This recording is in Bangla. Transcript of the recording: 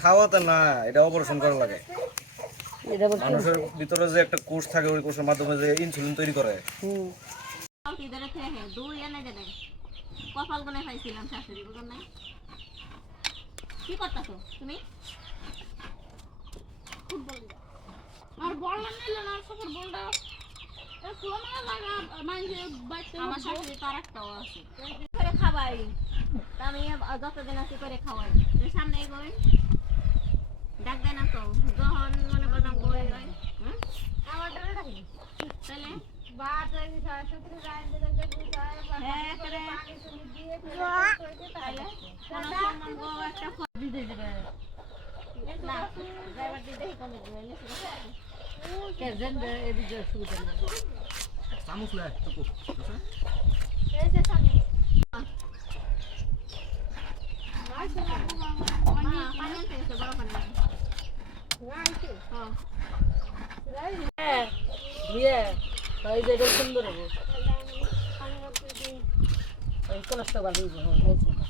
খাওয়াতে না এটা অপারেশন করা লাগে? মানুষের ভিতরে যে একটা কোষ থাকে ওই কোষের মাধ্যমে যে ইনসুলিন তৈরি করে। কপাল গুনে খাইছিলাম শাশুড়ি বুঝুন নাই কি করতেছো তুমি আর বল নিল না সফর বলটা লাগা মাইন্ডে আমার শাশুড়ি তো আরেকটাও আছে। খাবাই। আমি যতদিন আছি করে খাওয়াই। তুই সামনে এগোই ডাক দেয় না তো। যখন মনে করলাম বই হয় হুম? তাহলে? হ্যাঁ, করে। সুন্দর হবে ভালো হয়েছে